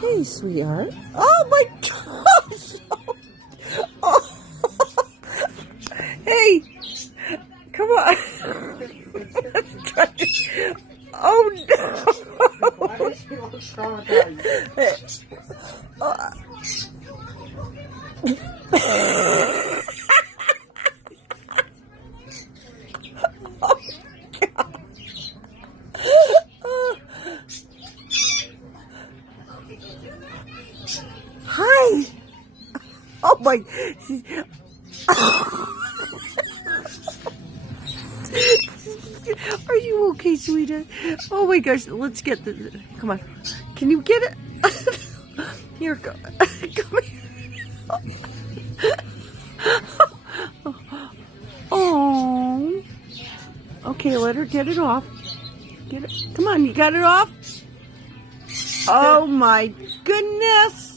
Hey, sweetheart. Oh my gosh! Oh. Hey, come on. Oh no! Why does she look traumatized? Hi. Oh my. Are you okay, sweetheart? Oh my gosh, let's get the. Come on. Can you get it? Here, go. Come here. Oh. Okay, let her get it off. Get it. Come on, you got it off? Oh my goodness.